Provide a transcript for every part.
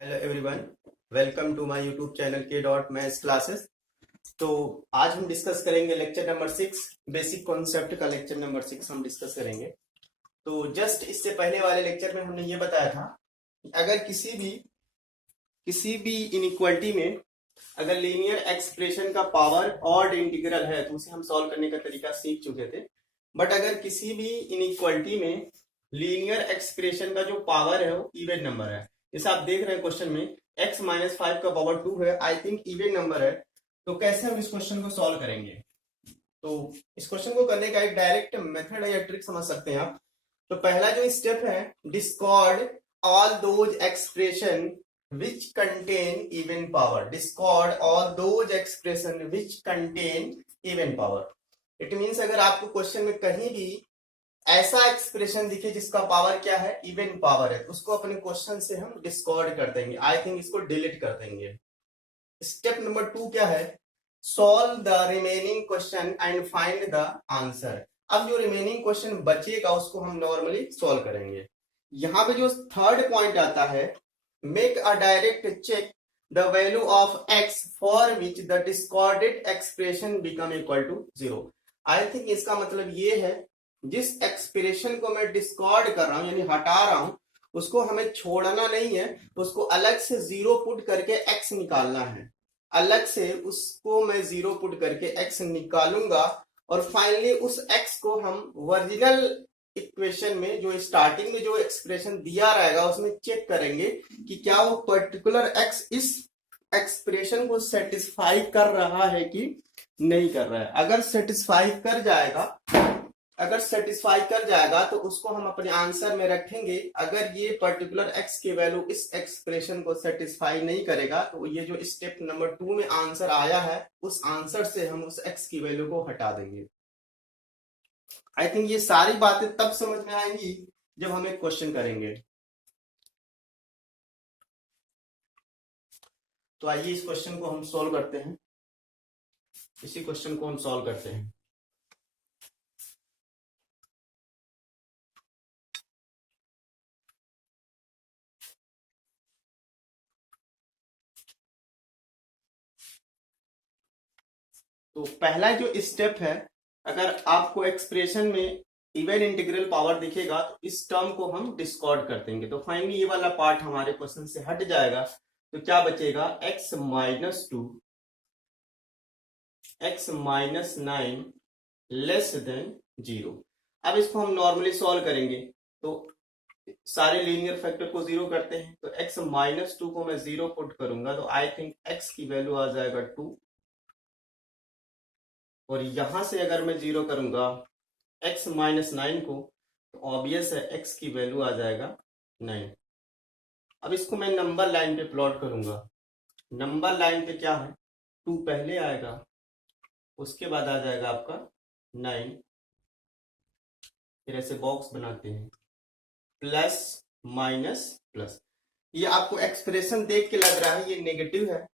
Hello everyone, welcome to my YouTube channel K dot maths classes. तो आज हम discuss करेंगे लेक्चर नंबर 6, बेसिक कॉन्सेप्ट का lecture number 6 हम डिस्कस करेंगे। तो जस्ट इससे पहले वाले लेक्चर में हमने ये बताया था कि अगर किसी भी इनइक्वालिटी में अगर लीनियर एक्सप्रेशन का पावर ऑड इंटीग्रल है तो उसे हम सॉल्व करने का तरीका सीख चुके थे। बट अगर किसी भी इनइक्वालिटी में लीनियर एक्सप्रेशन का जो पावर है वो इवन नंबर है, जैसे आप देख रहे हैं क्वेश्चन में x माइनस 5 का पावर 2 है, आई थिंक इवन नंबर है। तो कैसे हम इस क्वेश्चन को सॉल्व करेंगे? तो इस क्वेश्चन को करने का एक डायरेक्ट मेथड है या ट्रिक समझ सकते हैं आप। तो पहला जो स्टेप है, discard all those expression which contain even power. Discard all those expression which contain even power. It means अगर आपको क्वेश्चन में कहीं भी ऐसा एक्सप्रेशन दिखे जिसका पावर क्या है, इवन पावर है, उसको अपने क्वेश्चन से हम डिस्कार्ड कर देंगे। आई थिंक इसको डिलीट कर देंगे। स्टेप नंबर 2 क्या है? Solve the remaining question and find the answer. अब जो रिमेनिंग क्वेश्चन बचेगा उसको हम नॉर्मली सॉल्व करेंगे। यहाँ पे जो थर्ड पॉइंट आता है, make a direct check the value of x for which the discarded expression become equal to 0। I think इसका मतलब ये है, जिस एक्सप्रेशन को मैं डिस्कार्ड कर रहा हूं यानी हटा रहा हूं, उसको हमें छोड़ना नहीं है, उसको अलग से 0 पुट करके x निकालना है। अलग से उसको मैं 0 पुट करके x निकालूंगा और फाइनली उस x को हम ओरिजिनल इक्वेशन में जो स्टार्टिंग में जो एक्सप्रेशन दिया रहेगा उसमें चेक करेंगे कि क्या वो पर्टिकुलर x इस एक्सप्रेशन को सेटिस्फाई कर रहा है कि नहीं कर रहा है। अगर सेटिस्फाई कर जाएगा तो उसको हम अपने आंसर में रखेंगे। अगर ये पर्टिकुलर x की वैल्यू इस एक्सप्रेशन को सेटिस्फाई नहीं करेगा तो ये जो स्टेप नंबर 2 में आंसर आया है उस आंसर से हम उस x की वैल्यू को हटा देंगे। आई थिंक ये सारी बातें तब समझ में आएंगी जब हम एक क्वेश्चन करेंगे। तो आइए इस क्वेश्चन को हम सॉल्व करते हैं। इसी क्वेश्चन को हम सॉल्व करते हैं। तो पहला जो स्टेप है, अगर आपको एक्सप्रेशन में इवन इंटीग्रल पावर दिखेगा तो इस टर्म को हम डिस्कार्ड कर देंगे। तो फाइनली ये वाला पार्ट हमारे क्वेश्चन से हट जाएगा। तो क्या बचेगा? x minus 2 x minus 9 less then 0। अब इसको हम नॉर्मली सॉल्व करेंगे तो सारे लीनियर फैक्टर को 0 करते हैं। तो x माइनस 2 को मैं 0 पुट करूंगा तो आई थिंक x की वैल्यू आ जाएगा 2, और यहां से अगर मैं 0 करूंगा x माइनस 9 को तो ऑब्वियस है x की वैल्यू आ जाएगा 9। अब इसको मैं नंबर लाइन पे प्लॉट करूंगा। नंबर लाइन पे क्या है, 2 पहले आएगा, उसके बाद आ जाएगा आपका 9, फिर ऐसे बॉक्स बनाते हैं, प्लस माइनस प्लस। ये आपको एक्सप्रेशन देख के लग रहा है ये नेगेटिव है,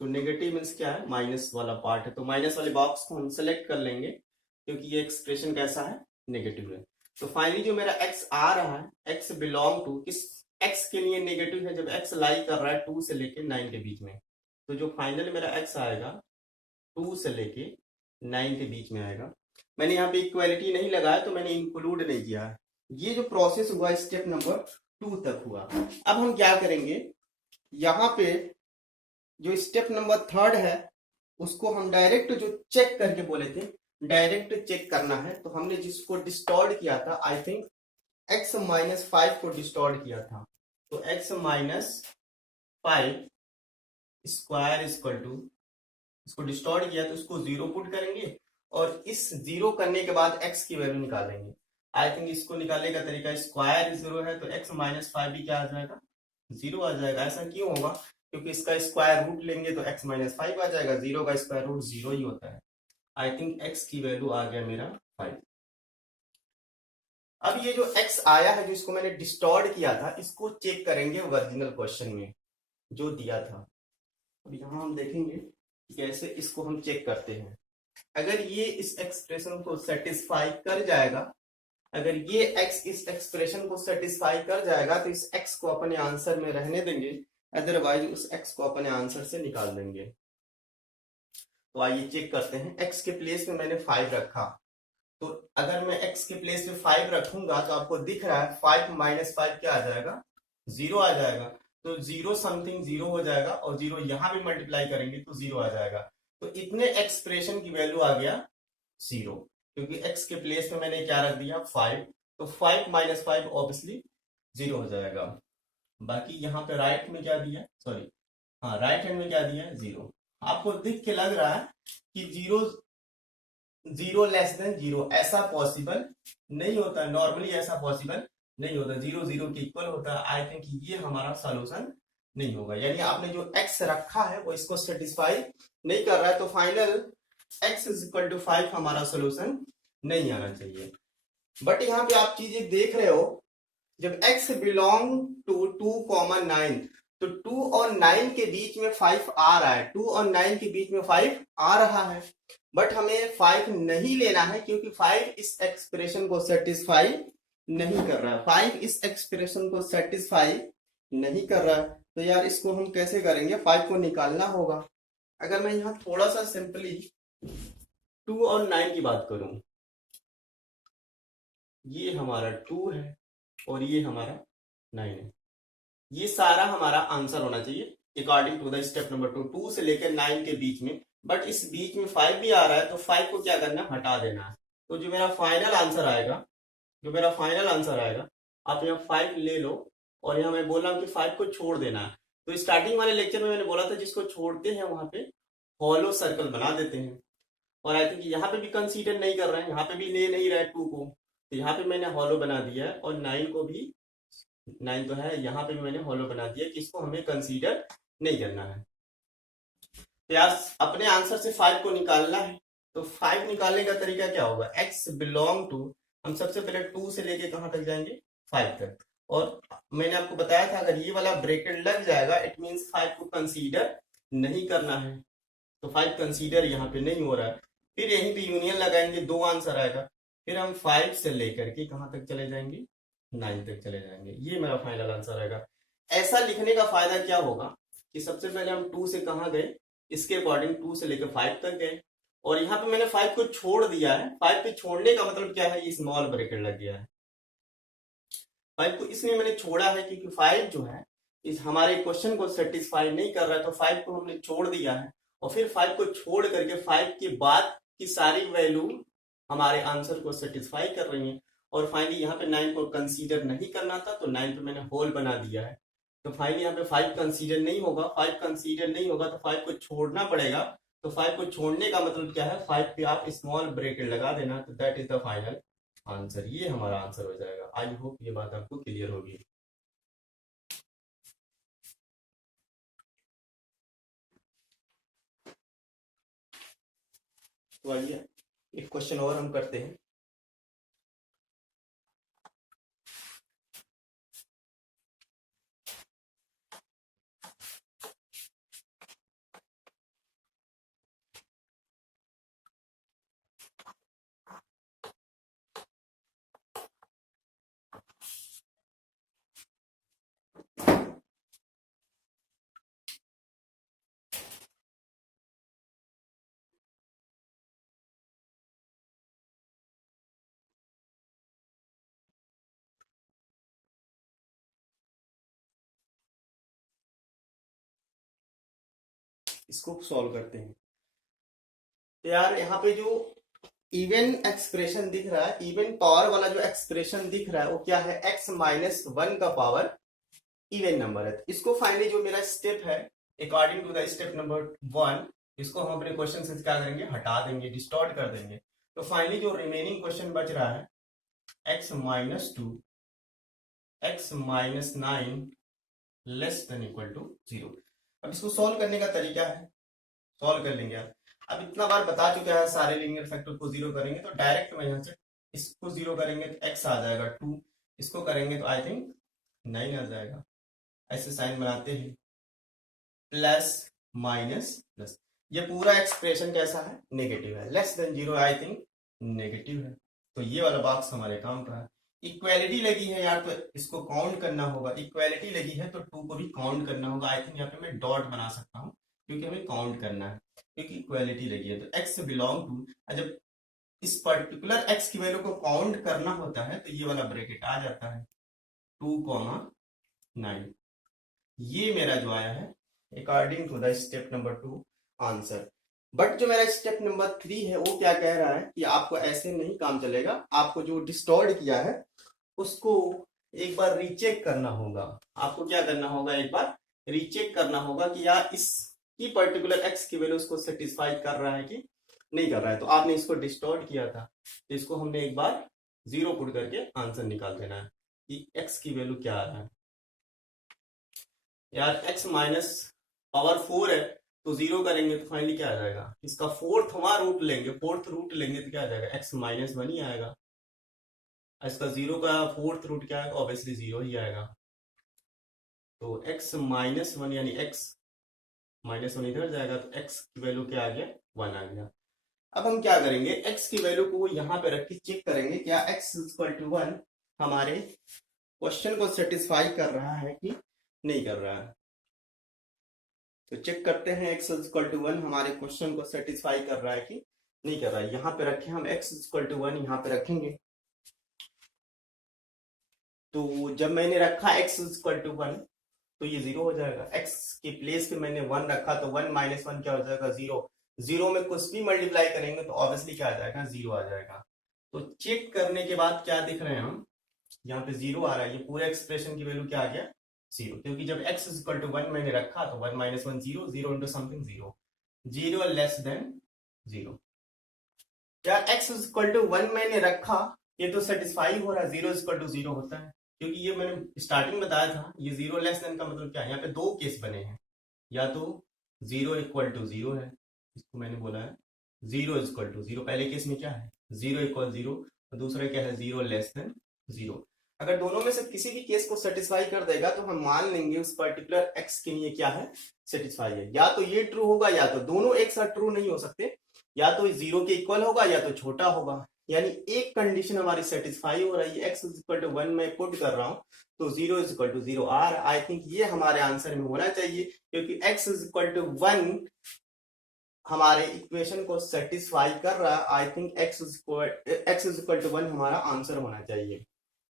तो नेगेटिव मीन्स क्या है, माइनस वाला पार्ट है। तो माइनस वाले बॉक्स को हम सेलेक्ट कर लेंगे क्योंकि ये एक्सप्रेशन कैसा है, नेगेटिव है। तो फाइनली जो मेरा x आ रहा है, x बिलोंग टू, किस x के लिए नेगेटिव है? जब x लाई कर रहा है 2 से लेके 9 के बीच में। तो जो फाइनल मेरा x आएगा 2 से लेके 9 के बीच में आएगा। मैंने यहाँ पे इक्वालिटी नहीं लगाया तो मैंने इंक्लूड नहीं किया है। ये जो प्रोसेस हुआ स्टेप नंबर 2 तक हुआ। अब हम क्या करेंगे, यहाँ पे जो स्टेप नंबर 3 है उसको हम डायरेक्ट जो चेक करके बोले थे, डायरेक्ट चेक करना है। तो हमने जिसको डिस्टॉर्ट किया था, आई थिंक x माइनस 5 को डिस्टॉर्ट किया था। तो x minus 5 square equal to, इसको डिस्टॉर्ट किया तो उसको 0 पुट करेंगे और इस 0 करने के बाद x की वैल्यू निकालेंगे। आई थिंक इसको निकालने का तरीका, स्क्वायर 0 है तो x माइनस 5 भी क्या आ जाएगा, 0 आ जाएगा। ऐसा क्यों होगा? क्योंकि इसका स्क्वायर रूट लेंगे तो x माइनस 5 आ जाएगा। 0 का स्क्वायर रूट 0 ही होता है। आई थिंक x की वैल्यू आ गया मेरा 5। अब ये जो x आया है, जो इसको मैंने डिस्टॉर्ट किया था, इसको चेक करेंगे ओरिजिनल क्वेश्चन में जो दिया था। अब यहाँ हम देखेंगे कैसे इसको हम चेक करते हैं। अगर ये इस एक्सप्रेशन को सेटिस्फाई कर जाएगा, अगर ये x इस एक्सप्रेशन को सेटिस्फाई कर जाएगा तो इस x को अपने आंसर में रहने देंगे। अदरवाइज उस x को अपने आंसर से निकाल देंगे। तो आइए चेक करते हैं। x के प्लेस में मैंने 5 रखा, तो अगर मैं x के प्लेस में 5 रखूंगा तो आपको दिख रहा है 5 माइनस 5 क्या आ जाएगा, 0 आ जाएगा। तो 0 समथिंग 0 हो जाएगा और 0 यहां भी मल्टीप्लाई करेंगे तो 0 आ जाएगा। तो इतने एक्सप्रेशन की वैल्यू आ गया 0, क्योंकि x के प्लेस में मैंने क्या रख दिया 5। तो 5 माइनस 5 ऑब्वियसली 0 हो जाएगा। बाकी यहाँ पे राइट में क्या दिया, सॉरी हाँ राइट हैंड में क्या दिया है 0। आपको दिख के लग रहा है कि 0 लेस देन 0 ऐसा पॉसिबल नहीं होता, नॉर्मली ऐसा पॉसिबल नहीं होता, 0 0 के इक्वल होता है। आई थिंक ये हमारा सॉल्यूशन नहीं होगा, यानी आपने जो x रखा है वो इसको सेटिस्फाई नहीं कर रहा है। तो final x is equal to 5 हमारा सॉल्यूशन नहीं आना चाहिए। बट यहाँ पे आप चीजें देख रहे हो, जब x बिलोंग टू 2,9 तो 2 और 9 के बीच में 5 आ रहा है, 2 और 9 के बीच में 5 आ रहा है। बट हमें 5 नहीं लेना है क्योंकि 5 इस एक्सप्रेशन को सेटिस्फाई नहीं कर रहा है, 5 इस एक्सप्रेशन को सेटिस्फाई नहीं कर रहा है। तो यार इसको हम कैसे करेंगे, 5 को निकालना होगा। अगर मैं यहाँ थोड़ा सा सिंपली 2 और 9 की बात करूं, ये हमारा 2 है और ये हमारा 9 है, ये सारा हमारा आंसर होना चाहिए according to the step number 2 से लेकर 9 के बीच में। बट इस बीच में 5 भी आ रहा है तो 5 को क्या करना है, हटा देना है। तो जो मेरा फाइनल आंसर आएगा, आप यहाँ 5 ले लो और यहाँ मैं बोल रहा हूँ कि 5 को छोड़ देना है। तो स्टार्टिंग वाले लेक्चर में मैंने बोला था जिसको छोड़ते हैं वहां पे हॉलो सर्कल बना देते हैं। और आई थिंक यहाँ पे भी कंसीडर नहीं कर रहे हैं, यहाँ पे भी ले नहीं रहे 2 को, तो यहाँ पे मैंने हॉलो बना दिया है। और 9 को भी, 9 तो है, यहाँ पे भी मैंने हॉलो बना दिया कि इसको हमें कंसीडर नहीं करना है। तो यार अपने आंसर से 5 को निकालना है। तो 5 निकालने का तरीका क्या होगा, x बिलोंग टू, हम सबसे पहले 2 से लेके कहां तक जाएंगे, 5 तक। और मैंने आपको बताया था अगर ये वाला ब्रैकेट लग जाएगा इट मींस 5 को कंसीडर नहीं करना है। तो 5 कंसीडर यहाँ पे नहीं हो रहा है। फिर यहीं पे यूनियन लगाएंगे, 2 आंसर आएगा। फिर हम 5 से लेकर के कहां तक चले जाएंगे, 9 तक चले जाएंगे। ये मेरा फाइनल आंसर आएगा। ऐसा लिखने का फायदा क्या होगा कि सबसे पहले हम 2 से कहां गए, इसके अकॉर्डिंग 2 से लेकर 5 तक गए और यहाँ पे मैंने 5 को छोड़ दिया है। 5 पे छोड़ने का मतलब क्या है, ये स्मॉल ब्रैकेट लग गया है। 5 को इसलिए मैंने छोड़ा है क्योंकि 5 जो है इस हमारे क्वेश्चन को सेटिस्फाई नहीं कर रहा है, तो 5 को हमने छोड़ दिया है। और फिर 5 को छोड़ करके 5 के बाद की सारी वैल्यू हमारे आंसर को सेटिस्फाई कर रही है। और फाइनली यहाँ पे 9 को कंसीडर नहीं करना था तो 9 पे मैंने होल बना दिया है। तो फाइनली यहाँ पे 5 कंसीडर नहीं होगा, 5 कंसीडर नहीं होगा तो 5 को छोड़ना पड़ेगा। तो 5 को छोड़ने का मतलब क्या है, 5 पे आप स्मॉल ब्रैकेट लगा देना, तो that is the final answer. ये हमारा आंसर हो जाएगा। आई होप ये बात आपको क्लियर होगी। तो आइए एक क्वेश्चन और हम करते हैं। इसको सॉल्व करते हैं। तो यार यहाँ पे जो इवन एक्सप्रेशन दिख रहा है, इवन पावर वाला जो एक्सप्रेशन दिख रहा है वो क्या है, x माइनस 1 का पावर इवन नंबर है। इसको फाइनली जो मेरा स्टेप है according to the step number 1, इसको हम अपने क्वेश्चन से क्या करेंगे, हटा देंगे, डिस्टॉर्ट कर देंगे। तो फाइनली जो रिमेनिंग क्वेश्चन बच रहा है x minus 2 x minus 9 less than equal to 0। अब इसको सॉल्व करने का तरीका है, सॉल्व कर लेंगे आप। अब इतना बार बता चुके हैं सारे लीनियर फैक्टर को 0 करेंगे तो डायरेक्ट में यहाँ से इसको 0 करेंगे तो x आ जाएगा 2, इसको करेंगे तो आई थिंक 9 आ जाएगा। ऐसे साइन बनाते हैं, प्लस माइनस प्लस। ये पूरा एक्सप्रेशन कैसा है, नेगेटिव है, less than 0 I think negative है। तो ये वाला बॉक्स हमारे काम का है। इक्वालिटी लगी है यार, तो इसको काउंट करना होगा। इक्वालिटी लगी है तो 2 को भी काउंट करना होगा। आई थिंक यहाँ पे मैं डॉट बना सकता हूँ, क्योंकि हमें काउंट करना है, क्योंकि इक्वालिटी लगी है। तो x बिलोंग टू, जब इस पर्टिकुलर x की वैल्यू को काउंट करना होता है तो ये वाला ब्रैकेट आ जाता है 2,9। ये मेरा जो आया है according to the step number 2 answer. But जो मेरा स्टेप नंबर 3 है वो क्या कह रहा है कि आपको ऐसे नहीं काम चलेगा, आपको जो डिस्टॉर्ट किया है उसको एक बार रीचेक करना होगा। आपको क्या करना होगा, एक बार रीचेक करना होगा कि यार इसकी पर्टिकुलर एक्स की वैल्यू उसको सेटिस्फाई कर रहा है कि नहीं कर रहा है। तो आपने इसको डिस्टॉर्ट किया था, तो इसको हमने एक बार 0 पुट करके आंसर निकाल देना है कि एक्स की वैल्यू क्या आ रहा है। यार x माइनस पावर 4 है, तो 0 करेंगे तो फाइनली क्या आ जाएगा, इसका फोर्थ रूट लेंगे तो क्या आ जाएगा, x माइनस 1 ही आएगा। इसका 0 का फोर्थ रूट क्या आएगा, ऑब्वियसली 0 ही आएगा। तो x माइनस 1 यानी x माइनस 1 इधर जाएगा, तो x की वैल्यू क्या आ गया, 1 आ गया। अब हम क्या करेंगे, x की वैल्यू को यहाँ पे रख के चेक करेंगे क्या x इक्वल टू 1 हमारे क्वेश्चन को सेटिस्फाई कर रहा है कि नहीं कर रहा है। तो चेक करते हैं x इक्वल टू 1 हमारे क्वेश्चन को सेटिस्फाई कर रहा है कि नहीं कर रहा है। यहाँ पे रखें हम x इक्वल टू 1, यहाँ पे रखेंगे। तो जब मैंने रखा x इक्वल टू 1 तो ये 0 हो जाएगा। x के प्लेस पे मैंने 1 रखा, तो 1 माइनस 1 क्या हो जाएगा, 0। 0 में कुछ भी मल्टीप्लाई करेंगे तो ऑब्वियसली क्या आ जाएगा, 0 आ जाएगा। तो चेक करने के बाद क्या दिख रहे हैं हम, यहाँ पे 0 आ रहा है। ये पूरे एक्सप्रेशन की वैल्यू क्या आ गया, 0, क्योंकि जब x इक्वल टू 1 मैंने रखा तो 1 minus 1 0, 0 into something 0, 0 less than 0। क्या x इक्वल टू 1 मैंने रखा, ये तो सेटिस्फाई हो रहा है, 0 इक्वल टू 0 होता है, क्योंकि ये मैंने स्टार्टिंग बताया था। ये 0 लेस देन का मतलब क्या है, यहाँ पे दो केस बने हैं, या तो 0 इक्वल टू 0 है, इसको मैंने बोला है 0 इक्वल टू 0। पहले केस में क्या है, 0 इक्वल 0, और दूसरा क्या है, 0 लेस देन 0। अगर दोनों में से किसी भी केस को सेटिस्फाई कर देगा तो हम मान लेंगे उस पर्टिकुलर x के लिए क्या है, सेटिस्फाई है। या तो ये ट्रू होगा, या तो दोनों एक साथ ट्रू नहीं हो सकते, या तो 0 के इक्वल होगा या तो छोटा होगा। यानी एक कंडीशन हमारी सेटिस्फाई हो रही है, x इक्वल टू 1 में पुट कर रहा हूं तो 0 इक्वल टू 0 आ रहा। आई थिंक ये हमारे आंसर में होना चाहिए, क्योंकि x इक्वल टू 1 हमारे इक्वेशन को सेटिस्फाई कर रहा है। I think x equal to 1 हमारा आंसर होना चाहिए।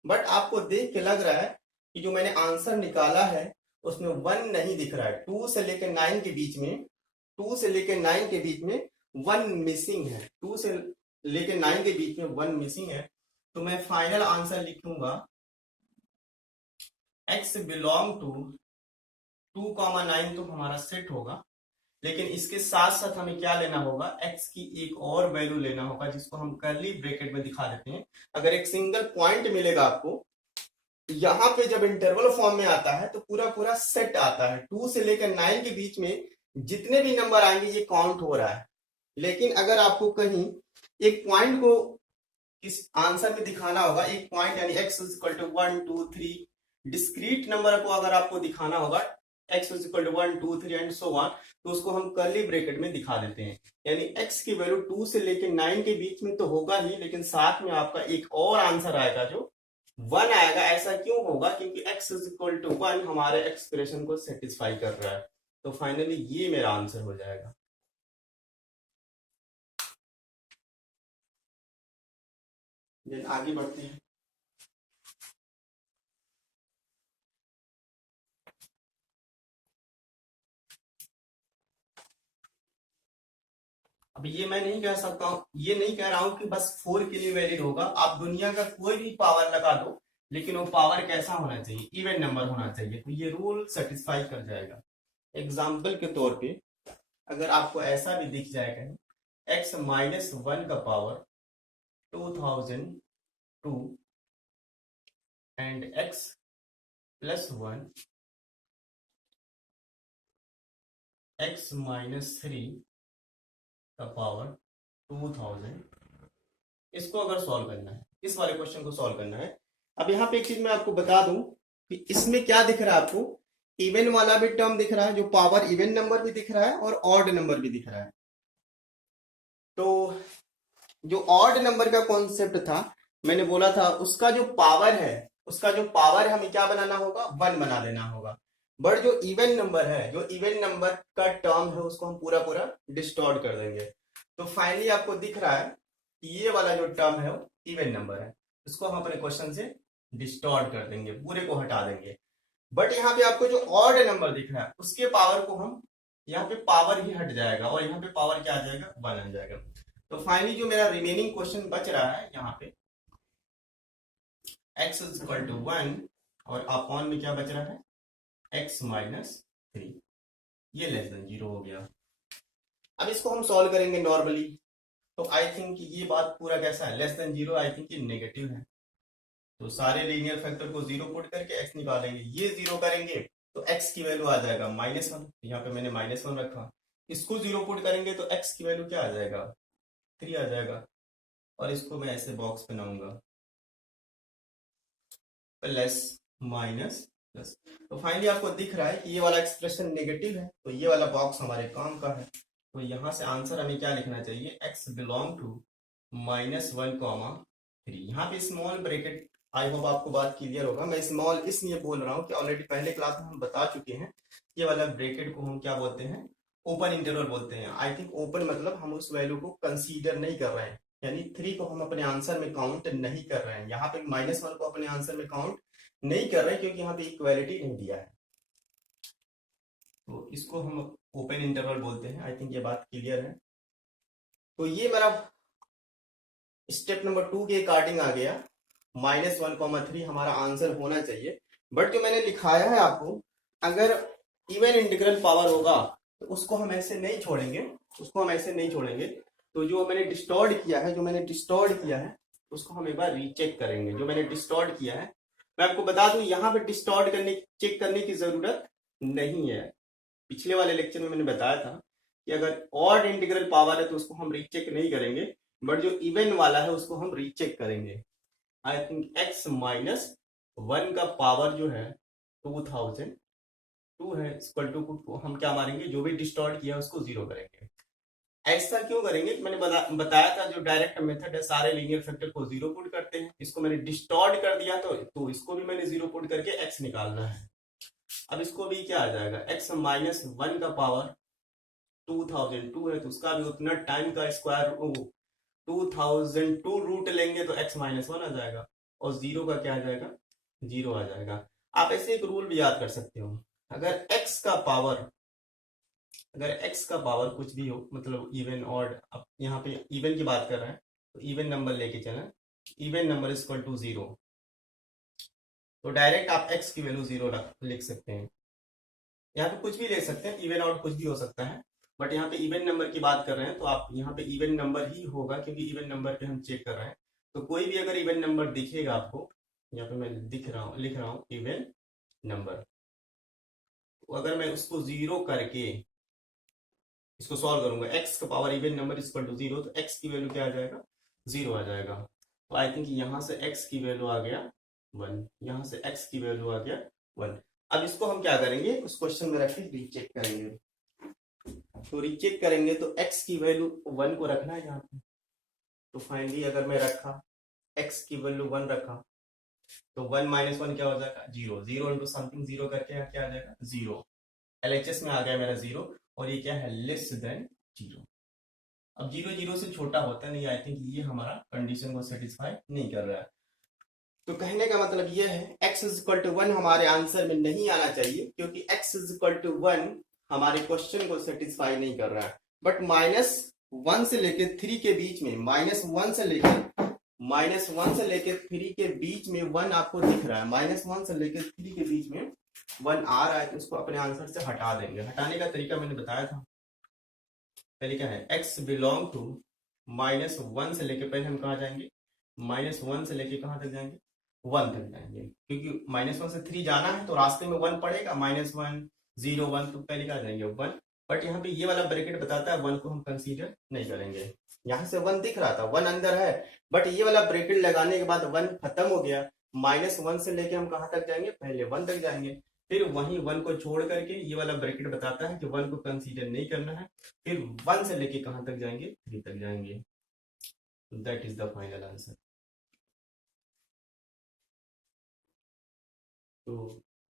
बट आपको देख के लग रहा है कि जो मैंने आंसर निकाला है उसमें 1 नहीं दिख रहा है। 2 से लेकर 9 के बीच में, 2 से लेकर 9 के बीच में 1 मिसिंग है। 2 से लेकर 9 के बीच में 1 मिसिंग है। तो मैं फाइनल आंसर लिखूंगा x बिलोंग टू 2,9 तो हमारा सेट होगा, लेकिन इसके साथ साथ हमें क्या लेना होगा, x की एक और वैल्यू लेना होगा, जिसको हम कर्ली ब्रैकेट में दिखा देते हैं। अगर एक सिंगल पॉइंट मिलेगा आपको, यहाँ पे जब इंटरवल फॉर्म में आता है तो पूरा पूरा सेट आता है। 2 से लेकर 9 के बीच में जितने भी नंबर आएंगे ये काउंट हो रहा है। लेकिन अगर आपको कहीं एक पॉइंट को इस आंसर में दिखाना होगा, एक पॉइंट यानी x equal to 1 2 3 discrete number को अगर आपको दिखाना होगा, x equal to 1 2 3 and so on, तो उसको हम कर्ली ब्रैकेट में दिखा देते हैं। यानी x की वैल्यू 2 से लेकर 9 के बीच में तो होगा ही, लेकिन साथ में आपका एक और आंसर आएगा जो 1 आएगा। ऐसा क्यों होगा, क्योंकि x इक्वल टू 1 हमारे एक्सप्रेशन को सेटिस्फाई कर रहा है। तो फाइनली ये मेरा आंसर हो जाएगा। आगे बढ़ते हैं। अब ये मैं नहीं कह सकता हूं, ये नहीं कह रहा हूं कि बस 4 के लिए वैलिड होगा। आप दुनिया का कोई भी पावर लगा दो, लेकिन वो पावर कैसा होना चाहिए, इवन नंबर होना चाहिए, तो ये रूल सेटिस्फाई कर जाएगा। एग्जाम्पल के तौर पे अगर आपको ऐसा भी दिख जाएगा, x माइनस 1 का power 2002 and x plus 1 x minus 3 का पावर 2000, इसको अगर सॉल्व करना है, इस वाले क्वेश्चन को सॉल्व करना है। अब यहाँ पे एक चीज मैं आपको बता दूं कि इसमें क्या दिख रहा है, आपको इवन वाला भी टर्म दिख रहा है, जो पावर इवन नंबर भी दिख रहा है और ऑड नंबर भी दिख रहा है। तो जो ऑड नंबर का कॉन्सेप्ट था मैंने बोला था उसका जो पावर है, उसका जो पावर है हमें क्या बनाना होगा, 1 बना देना होगा। बट जो इवन नंबर है, जो इवन नंबर का टर्म है उसको हम पूरा पूरा डिस्टॉर्ट कर देंगे। तो फाइनली आपको दिख रहा है कि ये वाला जो टर्म है वो इवन नंबर है, इसको हम अपने क्वेश्चन से डिस्टॉर्ट कर देंगे, पूरे को हटा देंगे। बट यहाँ पे आपको जो ऑड नंबर दिख रहा है उसके पावर को हम, यहाँ पे पावर ही हट जाएगा और यहाँ पे पावर क्या आ जाएगा, 1 आ जाएगा। तो फाइनली जो मेरा रिमेनिंग क्वेश्चन बच रहा है यहाँ पे x इज इक्वल टू 1 और अपॉन में क्या बच रहा है, x माइनस 3, ये लेस देन 0 हो गया। अब इसको हम सॉल्व करेंगे नॉर्मली, तो आई थिंक ये बात पूरा कैसा है, लेस देन 0, आई थिंक ये नेगेटिव है। तो सारे लीनियर फैक्टर को 0 पुट करके x निकालेंगे, ये 0 करेंगे तो x की वैल्यू आ जाएगा -1, यहाँ पे मैंने -1 रखा। इसको 0 पुट करेंगे तो x की वैल्यू क्या आ जाएगा, 3 आ जाएगा। और इसको मैं ऐसे बॉक्स बनाऊंगा, प्लस माइनस प्लस। तो फाइनली आपको दिख रहा है कि ये वाला एक्सप्रेशन नेगेटिव है, तो ये वाला बॉक्स हमारे काम का है। तो यहां से आंसर हमें क्या लिखना चाहिए, x बिलोंग टू -1, 3। यहाँ पे स्मॉल ब्रैकेट, आई होप आपको बात क्लियर होगा। मैं स्मॉल इसलिए बोल रहा हूँ कि ऑलरेडी पहले क्लास में हम बता चुके हैं, ये वाला ब्रैकेट को हम क्या बोलते हैं, ओपन इंटरवल बोलते हैं। आई थिंक ओपन मतलब हम उस वैल्यू को कंसीडर नहीं कर रहे हैं, यानी 3 को हम अपने आंसर में काउंट नहीं कर रहे हैं। यहाँ पे -1 को अपने आंसर में काउंट नहीं कर रहे हैं क्योंकि यहाँ पे इक्वालिटी नहीं दिया है, तो इसको हम ओपन इंटरवल बोलते हैं। आई थिंक ये बात क्लियर है। तो ये मेरा स्टेप नंबर 2 के अकॉर्डिंग आ गया, -1, 3 हमारा आंसर होना चाहिए। बट जो मैंने लिखाया है आपको, अगर इवन इंटीग्रल पावर होगा तो उसको हम ऐसे नहीं छोड़ेंगे, उसको हम ऐसे नहीं छोड़ेंगे। तो जो मैंने डिस्टॉर्ट किया है, जो मैंने डिस्टॉर्ट किया है उसको हम एक बार रीचेक करेंगे। जो मैंने डिस्टॉर्ट किया है, मैं आपको बता दूं यहाँ पे डिस्टॉर्ट करने, चेक करने की जरूरत नहीं है। पिछले वाले लेक्चर में मैंने बताया था कि अगर ऑड इंटीग्रल पावर है तो उसको हम रीचेक नहीं करेंगे, बट जो इवन वाला है उसको हम रीचेक करेंगे। आई थिंक x -1 का पावर जो है 2002 है, इक्वल टू हम क्या मारेंगे, जो भी डिस्टॉर्ट किया उसको 0 करेंगे। ऐसा क्यों करेंगे, मैंने बताया था जो डायरेक्ट मेथड है सारे लीनियर फैक्टर को 0 पुट करते हैं। इसको मैंने डिस्टॉर्ट कर दिया तो इसको भी मैंने 0 पुट करके x निकालना है। अब इसको भी क्या आ जाएगा, x -1 का पावर 2002 है तो उसका भी उतना टाइम का स्क्वायर 2002 रूट लेंगे तो x -1 आ जाएगा और 0 का क्या आ जाएगा, 0 आ जाएगा। आप ऐसे एक रूल भी याद कर सकते हो, अगर x का पावर, अगर x का पावर कुछ भी हो, मतलब इवन ऑड, अब यहाँ पे इवन की बात कर रहे हैं तो इवन नंबर लेके चलें, इवन नंबर इक्वल टू 0, तो डायरेक्ट आप x की वैल्यू 0 लिख सकते हैं। यहाँ पे कुछ भी ले सकते हैं, इवन ऑड कुछ भी हो सकता है, बट यहाँ पे इवन नंबर की बात कर रहे हैं तो आप यहाँ पे इवन नंबर ही होगा क्योंकि इवन नंबर पे हम चेक कर रहे हैं। तो कोई भी अगर इवन नंबर दिखेगा आपको, यहाँ पे मैं लिख रहा हूँ इवन नंबर, तो अगर मैं उसको 0 करके इसको सॉल्व करूंगा, x का power even number equal to 0, तो x की वैल्यू क्या आ जाएगा, 0 आ जाएगा। तो आई थिंक यहाँ से x की वैल्यू आ गया 1, यहाँ से x की वैल्यू आ गया 1। अब इसको हम क्या करेंगे, उस क्वेश्चन में रख के रीचेक करेंगे। तो रीचेक करेंगे तो x की वैल्यू 1 को रखना है यहाँ पे। तो फाइनली अगर मैं रखा x की वैल्यू 1 रखा तो 1 -1 क्या हो जाएगा, 0, 0 इंटू समथिंग 0 करके क्या आ जाएगा, 0। LHS में आ गया मेरा 0 और ये क्या है, लेस देन 0। अब 0 0 से छोटा होता नहीं, आई थिंक ये हमारा कंडीशन को सेटिस्फाई नहीं कर रहा है। तो कहने का मतलब ये है x इज इक्वल टू 1 हमारे आंसर में नहीं आना चाहिए क्योंकि x इज इक्वल टू 1 हमारे क्वेश्चन को सेटिस्फाई नहीं कर रहा है। बट -1 से लेके 3 के बीच में, -1 से लेके 3 के बीच में 1 आपको दिख रहा है, -1 से लेके 3 के बीच में 1 आ रहा है, तो उसको अपने आंसर से हटा देंगे। हटाने का तरीका मैंने बताया था, पहले क्या है, x बिलोंग टू -1 से लेके, पहले हम कहाँ जाएंगे, -1 से लेके कहाँ तक जाएंगे, 1 तक जाएंगे, क्योंकि -1 से 3 जाना है तो रास्ते में 1 पड़ेगा, -1 0 1, तो पहले कहाँ जाएंगे 1। बट यहाँ पे ये वाला ब्रैकेट बताता है 1 को हम कंसीडर नहीं करेंगे। यहाँ से 1 दिख रहा था, 1 अंदर है, बट ये वाला ब्रैकेट लगाने के बाद 1 खत्म हो गया। -1 से लेके हम कहाँ तक जाएंगे, पहले 1 तक जाएंगे, फिर वहीं 1 को छोड़ करके ये वाला ब्रैकेट बताता है कि 1 को कंसीडर नहीं करना है, फिर 1 से लेके कहां तक जाएंगे, 3 तक जाएंगे। That is the final answer. तो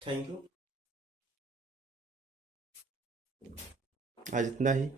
थैंक यू, आज इतना ही।